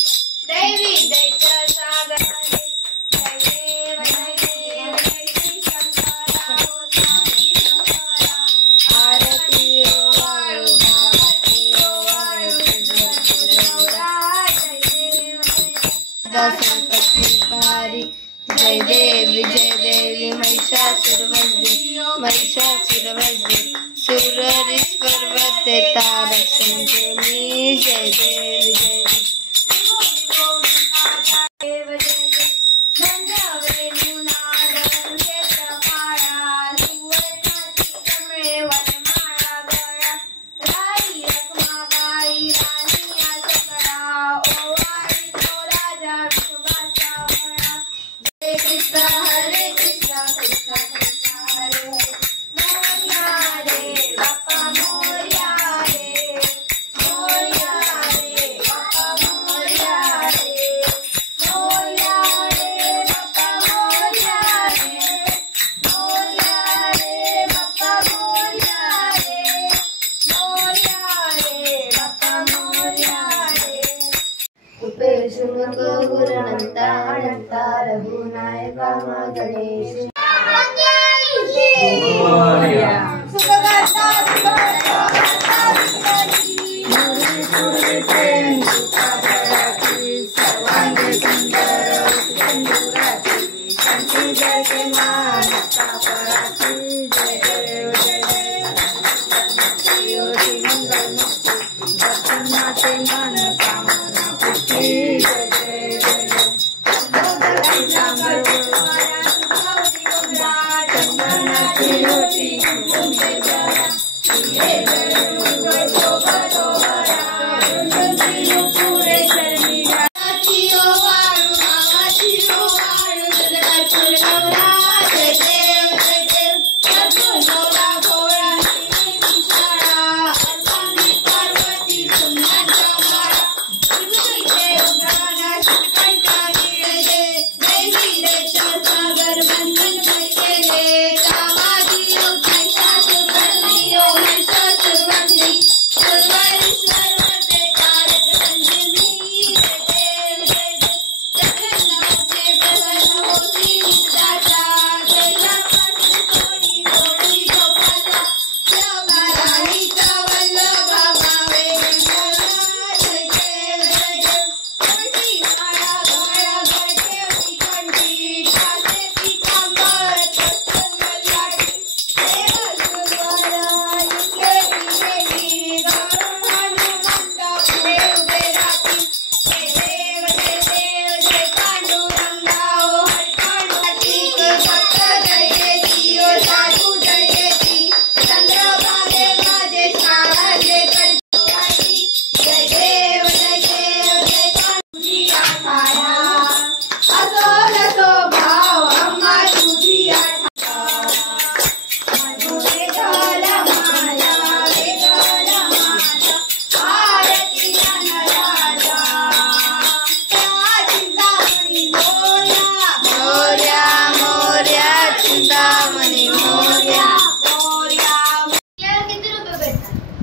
दैवी दैत्य सागराने जय देव श्री शंकरा आरती ओ वाळू आरती ओ वाळू संकटहारी जय देवी महिषासुरवध्नि सुररीश्वर वदे तारक्षण जोनी जय देवी रघुनायक गणेश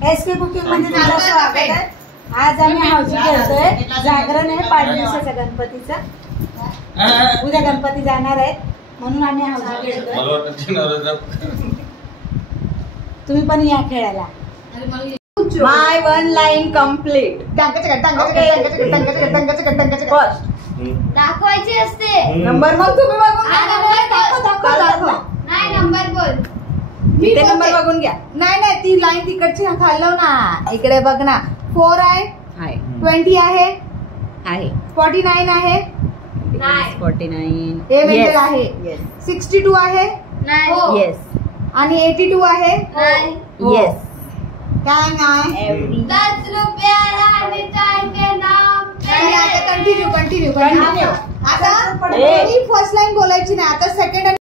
एसके बुकिंग मध्ये तुमचं स्वागत आहे। आज आम्ही हौशी खेळतोय। जागरण आहे 5 दिवसाचा गणपतीचा। उद्या गणपती जाणार आहेत म्हणून आम्ही हौशी खेळतोय। तुम्ही पण या खेळायला। My one line complete. दाखवायची असते नंबर मग तुम्ही बघून दाखव नाही नंबर बोल ते नंबर बघून घ्या। नाही ती लाईन तिकडची खाल्लो ना इकडे बघ ना 4 आहे 20 आहे 49 आहे 49 हे मेंटल आहे 62 आहे नाही आणि 82 आहे नाही काय नाही 10 रुपयाला मिठाईचे नाम कंटिन्यू आता फर्स्ट लाईन बोलायची नाही आता सेकंड